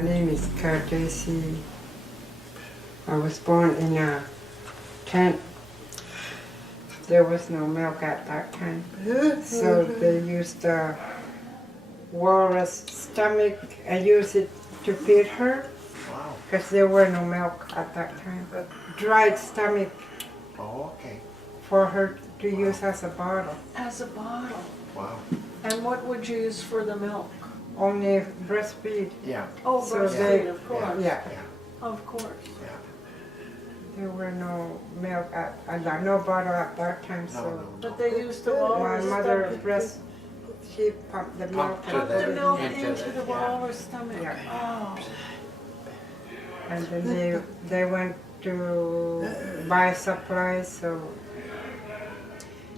My name is Curtis. I was born in a tent. There was no milk at that time. So they used the walrus stomach and used it to feed her. Wow. Because there were no milk at that time. Dried stomach Oh, okay. for her to use as a bottle. As a bottle. Wow. And what would you use for the milk? Only breastfeed. Yeah. Oh, So breastfeed, they- of course. Yeah. Yeah. Of course. Yeah. There were no milk no bottle at that time. No, So no, no. But they used the my walrus mother stomach. she pumped the milk. to Put the the- milk into into the- the yeah. walrus stomach. Yeah. Oh. And then they went to buy supplies, so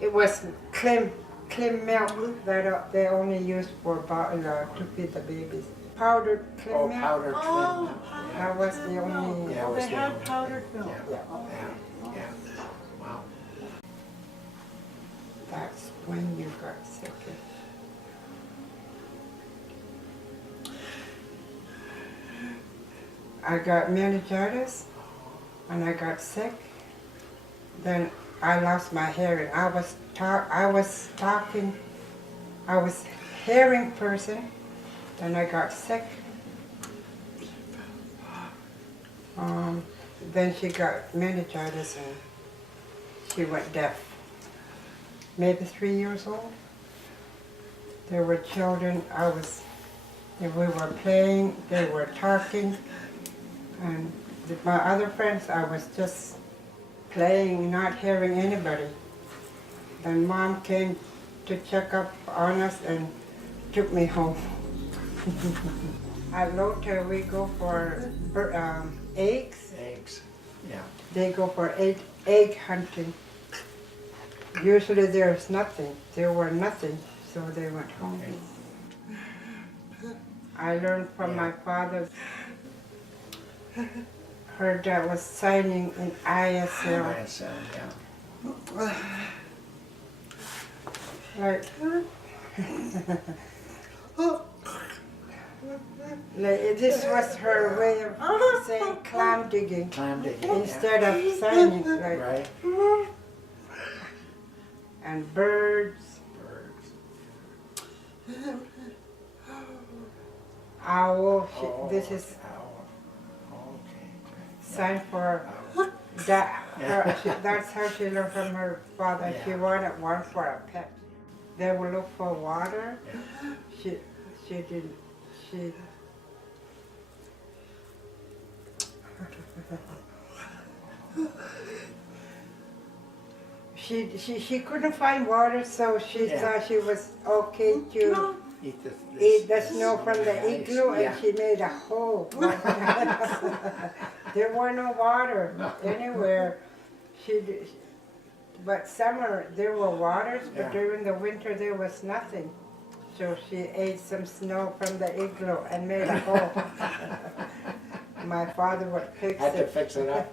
it was clean milk that they only used for to feed the babies. Powdered clean Oh, milk. powdered Oh, clean. That was the only. Yeah, it Oh, was they the had only- powdered milk. Yeah. Oh. Yeah. Yeah. Wow. That's when you got sick. I got meningitis and I got sick. Then I lost my hearing. I was hearing person. Then I got sick. Then she got meningitis and she went deaf. Maybe 3 years old. There were children. We were playing. They were talking. And with my other friends, I was just playing, not hearing anybody. Then Mom came to check up on us and took me home. At Lota, we go for eggs. Eggs. Yeah. They go for egg hunting. Usually there's nothing. There were nothing, so they went home. I learned from my father. Her dad was signing in ISL. ISL, yeah. Like, like, this was her way of saying clam digging Clam digging. instead of signing. Like, Right. and birds, Birds. owl. Oh, This is owl. Okay. sign for Owl. that. Yeah. That's how she learned from her father. She Yeah. wanted one for a pet. They would look for water. Yeah. She didn't. She couldn't find water, so she Yeah. thought she was okay to Eat eat the snow from the ice. igloo, Yeah. and she made a hole. There were no water anywhere. But summer there were waters, but Yeah. during the winter there was nothing. So she ate some snow from the igloo and made a hole. My father would fix Had to it. fix it up.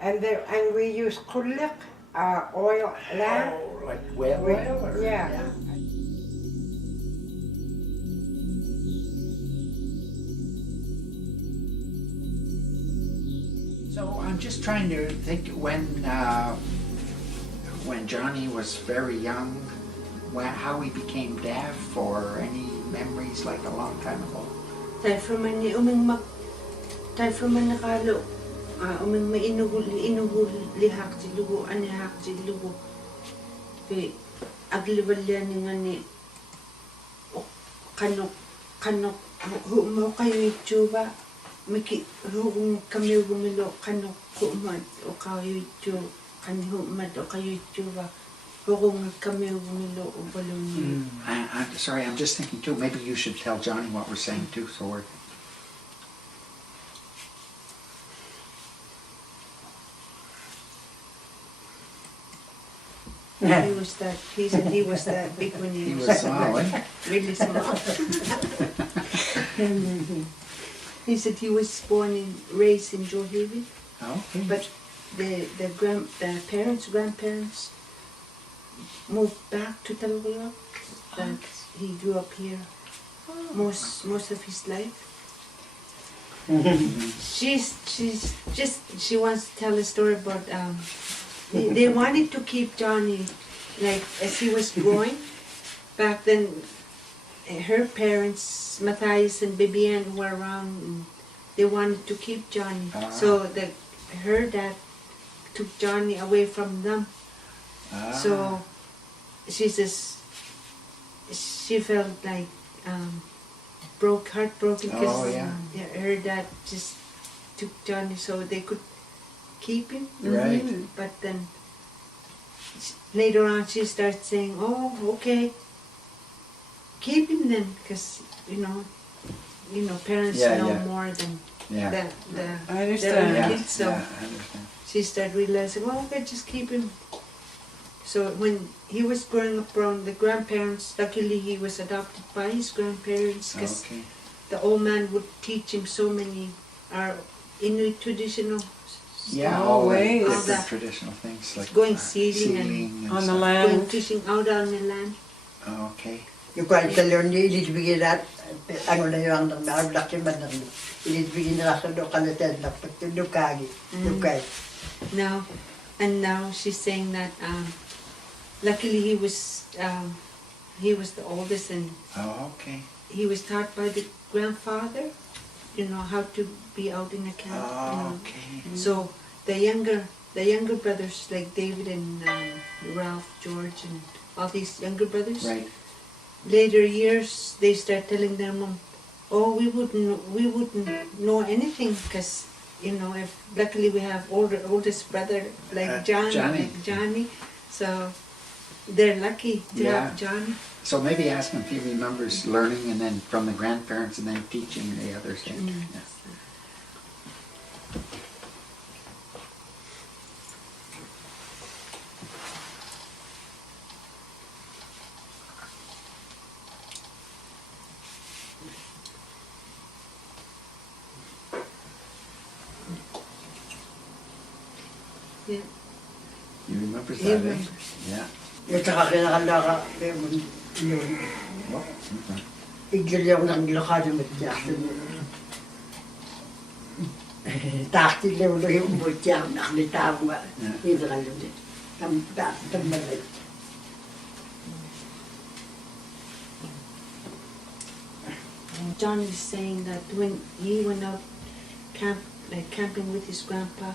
And we use kulik, oil lamp. Oh, like whale oil? Or, Yeah. So I'm just trying to think when Johnny was very young, how he became deaf, or any memories like a long time ago. Dahil from man ni nakalo, uming may inuhul lihak si lugo, anihak si lugo. Kaya aglibalyan ni nga ni kanok mo kayo ituba, kami gumilo kanok humad o kayo itu kanhumad o kayo ituba. Hukong kami gumilo o balon. I'm sorry, I'm just thinking too, maybe you should tell Johnny what we're saying too, so we're... He said he was that big when He was small, eh? really small. He said he was born and raised in Johaven, Okay. but the grandparents moved back to Talgoyo. He grew up here. most of his life. She wants to tell a story about they wanted to keep Johnny like as he was growing. Back then, her parents, Matthias and Bibian, were around. And they wanted to keep Johnny, so her dad took Johnny away from them. So she says she felt like heartbroken because her dad just took Johnny so they could keep him. Right. But then later on she starts saying, "Oh, okay, keep him then," because parents know more than Yeah. I understand. their kids. So I understand. she started realizing, "Well, okay, just keep him." So when he was growing up around the grandparents, luckily he was adopted by his grandparents because Okay. the old man would teach him so many Inuit traditional Yeah, Oh, all the ways. different All that. traditional things like Going sealing and On the stuff. land. going fishing out on the land. Okay. Yung kwalta ni ilibigin at ano na yung laki man ng ilibigin na sa do kalatan na patulukagi. Lukay. Now she's saying that luckily he was the oldest and Oh, okay. he was taught by the grandfather, how to be out in the camp. Oh, okay. So the younger brothers like David and Ralph, George, and all these younger brothers. Right. Later years, they start telling their mom, "Oh, we wouldn't know anything because if luckily we have oldest brother like Johnny. Johnny, so they're lucky to Yeah. have Johnny." So maybe ask him if he remembers learning and then from the grandparents and then teaching the others. Yeah. Yeah. Yeah. You remember He that, eh? remembers. Yeah. Yung saka kinakanda ka, yun. Well, okay. Igil yung naglakad yung matyasan. Takti lang yung butya, nakalitaw nga. Ito ka lang din. Tambalay. John is saying that when he went out camping with his grandpa,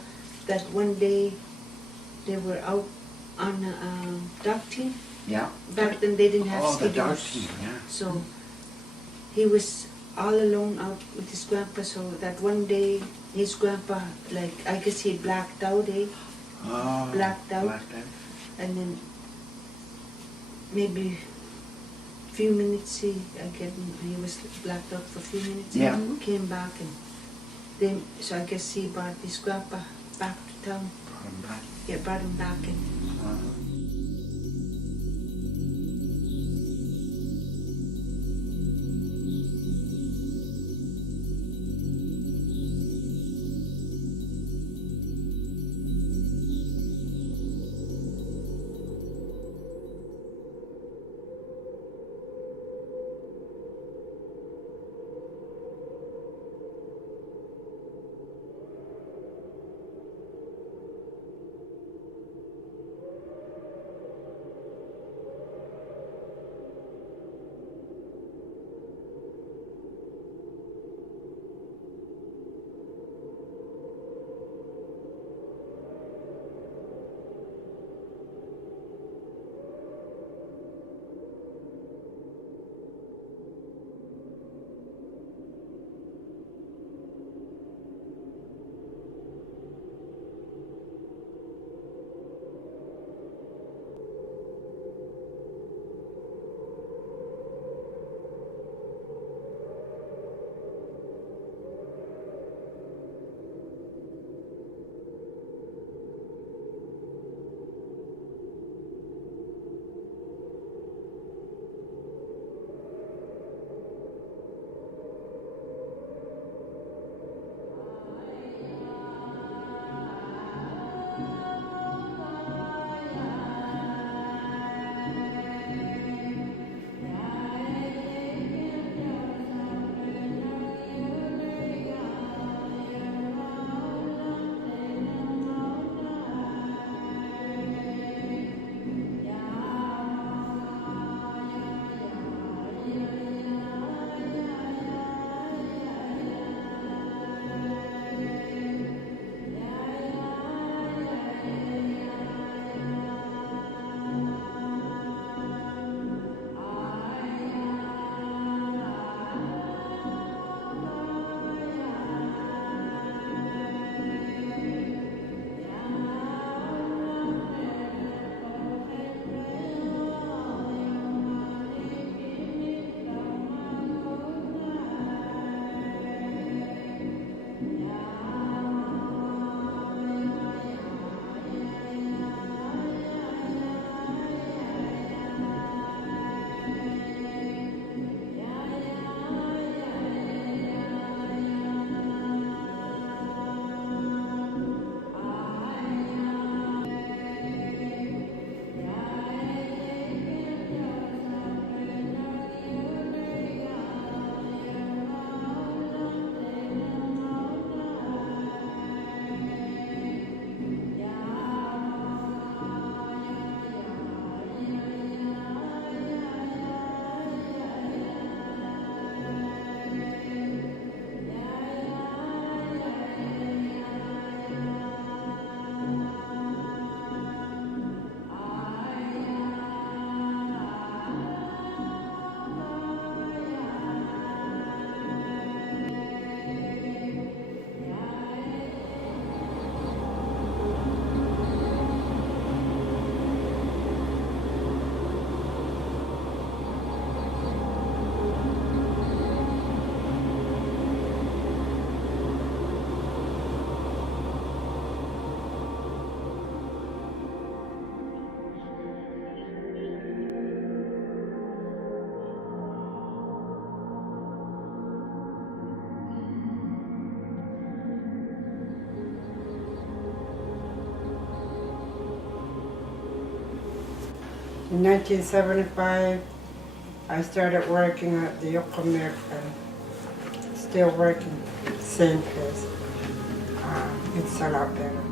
that one day they were out on a dog team. Yeah. Back then they didn't have Oh, the dog skidoos. team, yeah. So he was all alone out with his grandpa. So that one day his grandpa, I guess he blacked out, Oh, Blacked out. Blacked out. and then maybe few minutes he was blacked out for a few minutes. Yeah. And came back and then so I guess he brought his grandpa back to town. Brought him back. Yeah, brought him back and In 1975, I started working at the Yucca Milk and still working same place. It's a lot better.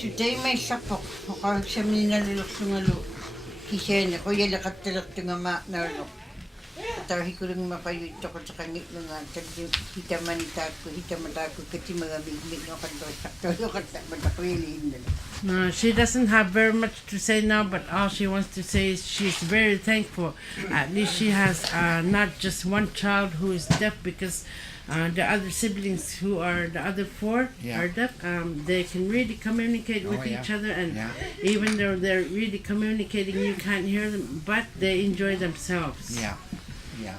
Sutay may sapok. Makahag sa minalulok sungalo. Kisena ko yalakat talak tungama narlo. Tahi ko rin makayo ito ko sa kanyit nga. Hita manitako, hita matako. Kasi mga bigmig no kanto. Sakto kata matakwili. She doesn't have very much to say now, but all she wants to say is she's very thankful. At least she has not just one child who is deaf, because the other siblings who are the other four Yeah. are deaf. They can really communicate with yeah. each other, and Yeah. even though they're really communicating, you can't hear them, but they enjoy themselves. Yeah. Yeah.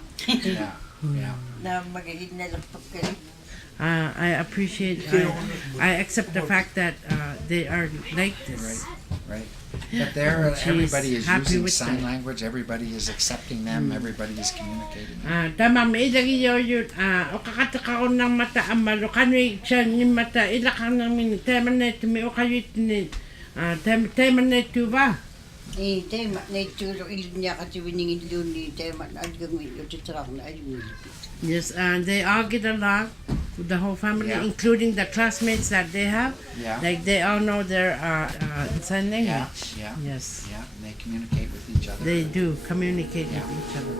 Na magahid na lang pagkalit. I appreciate, I accept the fact that they are like this. Right. But there, She's everybody is happy using with sign them. language. Everybody is accepting them. Everybody is communicating. Tama, may ilagi yun, o kakataka ko ng mata amalo, kanwi siya ni mata, ilakang namin, teman na ito, may o kayo itinin, teman na ito ba? Tema na ituro ilid niya kasi winingin doon ni tema na adgang winyo titrak na ayun. Yes, they all get along, the whole family, Yeah. including the classmates that they have. Yeah. Like they all know their sign Yeah. language. Yeah. Yes, Yeah. And they communicate with each other. they do communicate Yeah. with each other.